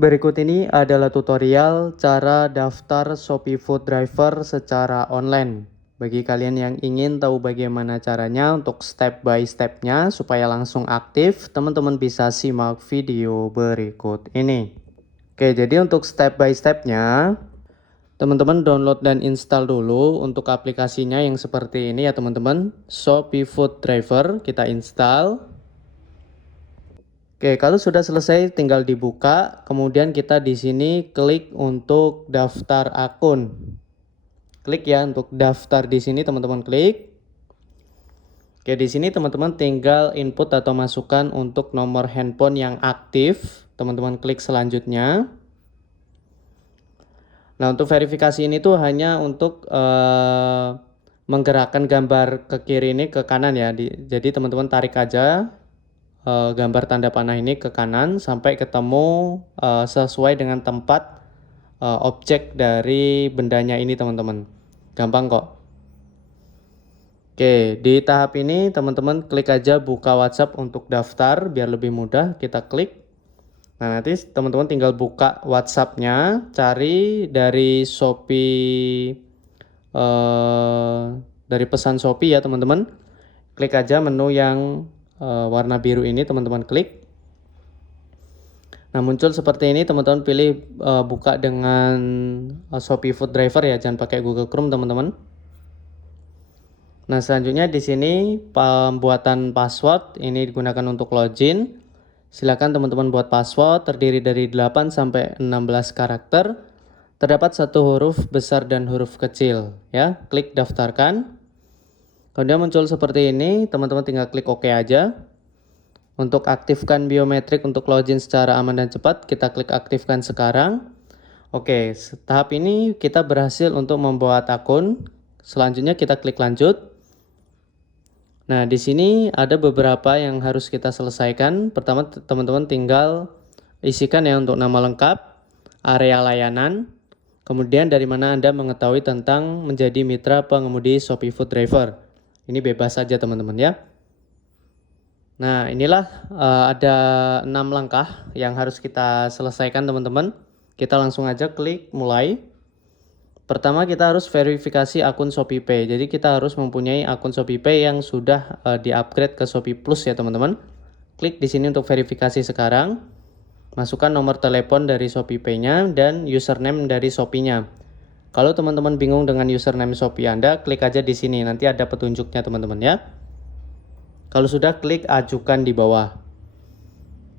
Berikut ini adalah tutorial cara daftar Shopee Food Driver secara online. Bagi kalian yang ingin tahu bagaimana caranya untuk step by step-nya supaya langsung aktif, teman-teman bisa simak video berikut ini. Oke, jadi untuk step by step-nya, teman-teman download dan install dulu untuk aplikasinya yang seperti ini ya teman-teman. Shopee Food Driver kita install. Oke, kalau sudah selesai tinggal dibuka, kemudian kita di sini klik untuk daftar akun. Klik ya untuk daftar di sini teman-teman klik. Oke, di sini teman-teman tinggal input atau masukkan untuk nomor handphone yang aktif. Teman-teman klik selanjutnya. Nah, untuk verifikasi ini tuh hanya untuk menggerakkan gambar ke kiri ini ke kanan ya. Jadi teman-teman tarik aja gambar tanda panah ini ke kanan sampai ketemu sesuai dengan tempat objek dari bendanya ini teman-teman. Gampang kok. Oke, di tahap ini teman-teman klik aja buka WhatsApp untuk daftar biar lebih mudah. Kita klik. Nah, nanti teman-teman tinggal buka WhatsApp-nya, cari dari Shopee, dari pesan Shopee ya teman-teman. Klik aja menu yang warna biru ini teman-teman klik. Nah, muncul seperti ini, teman-teman pilih buka dengan Shopee Food Driver ya, jangan pakai Google Chrome teman-teman. Nah, selanjutnya di sini pembuatan password ini digunakan untuk login. Silakan teman-teman buat password terdiri dari 8 sampai 16 karakter. Terdapat satu huruf besar dan huruf kecil ya. Klik daftarkan. Kemudian muncul seperti ini, teman-teman tinggal klik OK aja. Untuk aktifkan biometrik untuk login secara aman dan cepat, kita klik aktifkan sekarang. Oke, tahap ini kita berhasil untuk membuat akun. Selanjutnya kita klik lanjut. Nah, di sini ada beberapa yang harus kita selesaikan. Pertama, teman-teman tinggal isikan ya untuk nama lengkap, area layanan, kemudian dari mana Anda mengetahui tentang menjadi mitra pengemudi Shopee Food Driver. Ini bebas saja teman-teman ya. Nah, inilah ada 6 langkah yang harus kita selesaikan teman-teman. Kita langsung aja klik mulai. Pertama kita harus verifikasi akun ShopeePay. Jadi kita harus mempunyai akun ShopeePay yang sudah di-upgrade ke Shopee Plus ya teman-teman. Klik di sini untuk verifikasi sekarang. Masukkan nomor telepon dari ShopeePay-nya dan username dari Shopee-nya. Kalau teman-teman bingung dengan username Shopee Anda, klik aja di sini. Nanti ada petunjuknya teman-teman ya. Kalau sudah, klik ajukan di bawah.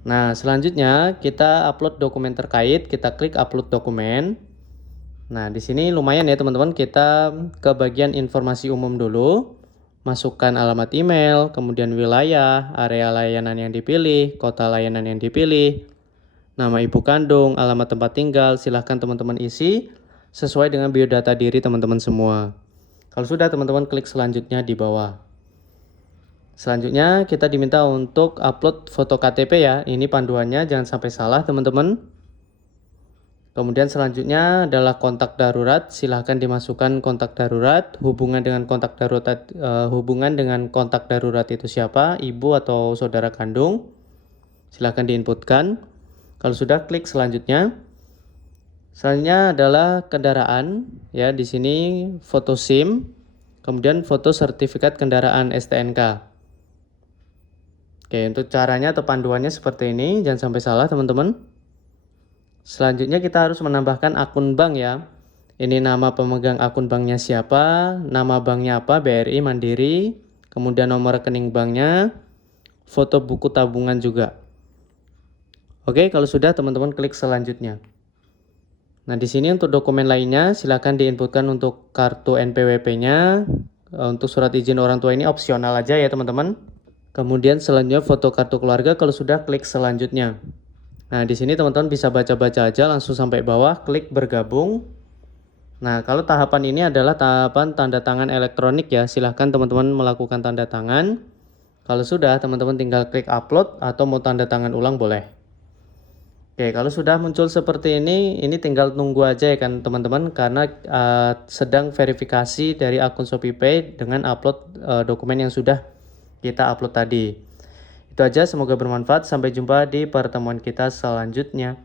Nah, selanjutnya kita upload dokumen terkait, kita klik upload dokumen. Nah, di sini lumayan ya teman-teman, kita ke bagian informasi umum dulu. Masukkan alamat email, kemudian wilayah, area layanan yang dipilih, kota layanan yang dipilih, nama ibu kandung, alamat tempat tinggal, silahkan teman-teman isi sesuai dengan biodata diri teman-teman semua. Kalau sudah, teman-teman klik selanjutnya di bawah. Selanjutnya kita diminta untuk upload foto KTP ya. Ini panduannya, jangan sampai salah teman-teman. Kemudian selanjutnya adalah kontak darurat. Silahkan dimasukkan kontak darurat. Hubungan dengan kontak darurat itu siapa? Ibu atau saudara kandung. Silahkan diinputkan. Kalau sudah, klik selanjutnya. Selanjutnya adalah kendaraan ya. Di sini foto SIM, kemudian foto sertifikat kendaraan STNK. Oke, untuk caranya atau panduannya seperti ini, jangan sampai salah teman-teman. Selanjutnya kita harus menambahkan akun bank ya. Ini nama pemegang akun banknya siapa, nama banknya apa, BRI, Mandiri, kemudian nomor rekening banknya, foto buku tabungan juga. Oke, kalau sudah teman-teman klik selanjutnya. Nah, di sini untuk dokumen lainnya silakan diinputkan untuk kartu NPWP-nya. Untuk surat izin orang tua ini opsional aja ya teman-teman. Kemudian selanjutnya foto kartu keluarga, kalau sudah klik selanjutnya. Nah, di sini teman-teman bisa baca-baca aja langsung sampai bawah, klik bergabung. Nah, kalau tahapan ini adalah tahapan tanda tangan elektronik ya. Silahkan teman-teman melakukan tanda tangan. Kalau sudah, teman-teman tinggal klik upload atau mau tanda tangan ulang boleh. Oke, kalau sudah muncul seperti ini tinggal tunggu aja ya kan teman-teman, karena sedang verifikasi dari akun ShopeePay dengan upload dokumen yang sudah kita upload tadi. Itu aja, semoga bermanfaat. Sampai jumpa di pertemuan kita selanjutnya.